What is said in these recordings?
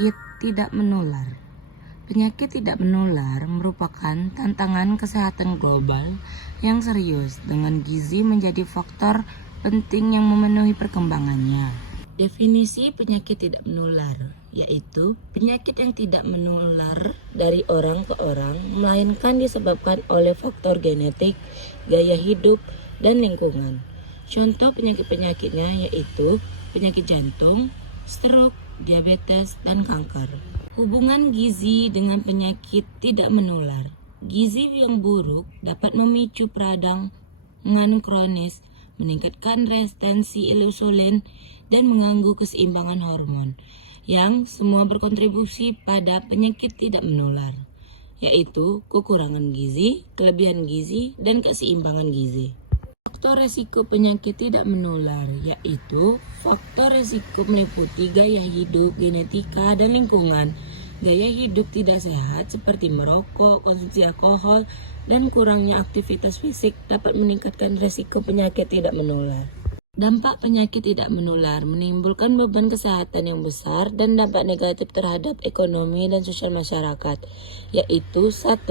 penyakit tidak menular. Penyakit tidak menular merupakan tantangan kesehatan global yang serius, dengan gizi menjadi faktor penting yang memenuhi perkembangannya. Definisi penyakit tidak menular yaitu penyakit yang tidak menular dari orang ke orang, melainkan disebabkan oleh faktor genetik, gaya hidup, dan lingkungan. Contoh penyakit-penyakitnya yaitu penyakit jantung, stroke, diabetes, dan kanker. Hubungan gizi dengan penyakit tidak menular. Gizi yang buruk dapat memicu peradangan kronis, meningkatkan resistensi insulin, dan mengganggu keseimbangan hormon, yang semua berkontribusi pada penyakit tidak menular, yaitu kekurangan gizi, kelebihan gizi, dan keseimbangan gizi. Faktor resiko penyakit tidak menular yaitu faktor resiko meliputi gaya hidup, genetika, dan lingkungan. Gaya hidup tidak sehat seperti merokok, konsumsi alkohol, dan kurangnya aktivitas fisik dapat meningkatkan resiko penyakit tidak menular. Dampak penyakit tidak menular menimbulkan beban kesehatan yang besar dan dampak negatif terhadap ekonomi dan sosial masyarakat, yaitu 1.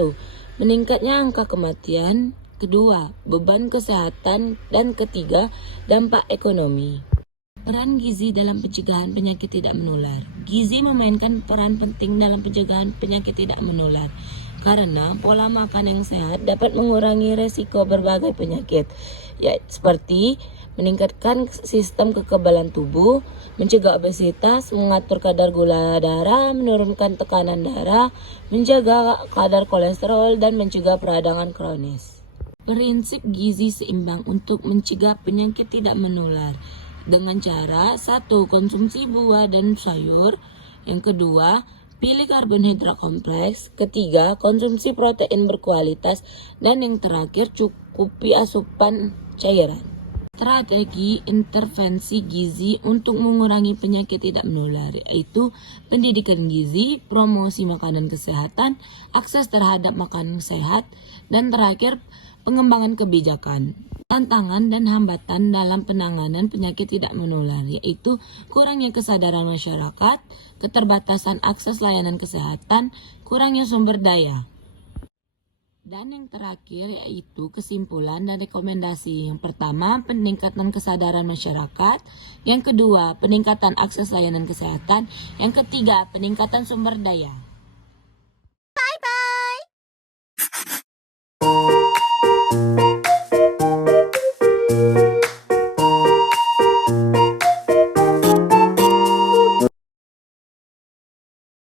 Meningkatnya angka kematian, 2. Beban kesehatan, dan 3. Dampak ekonomi. Peran gizi dalam pencegahan penyakit tidak menular. Gizi memainkan peran penting dalam pencegahan penyakit tidak menular, karena pola makan yang sehat dapat mengurangi resiko berbagai penyakit, seperti meningkatkan sistem kekebalan tubuh, mencegah obesitas, mengatur kadar gula darah, menurunkan tekanan darah, menjaga kadar kolesterol, dan mencegah peradangan kronis. Prinsip gizi seimbang untuk mencegah penyakit tidak menular dengan cara 1. Konsumsi buah dan sayur, yang kedua, pilih karbohidrat kompleks, ketiga, konsumsi protein berkualitas, dan yang terakhir, cukupi asupan cairan. Strategi intervensi gizi untuk mengurangi penyakit tidak menular yaitu pendidikan gizi, promosi makanan kesehatan, akses terhadap makanan sehat, dan terakhir pengembangan kebijakan. Tantangan dan hambatan dalam penanganan penyakit tidak menular yaitu kurangnya kesadaran masyarakat, keterbatasan akses layanan kesehatan, kurangnya sumber daya. Dan yang terakhir yaitu kesimpulan dan rekomendasi. Yang pertama, peningkatan kesadaran masyarakat. Yang kedua, peningkatan akses layanan kesehatan. Yang ketiga, peningkatan sumber daya.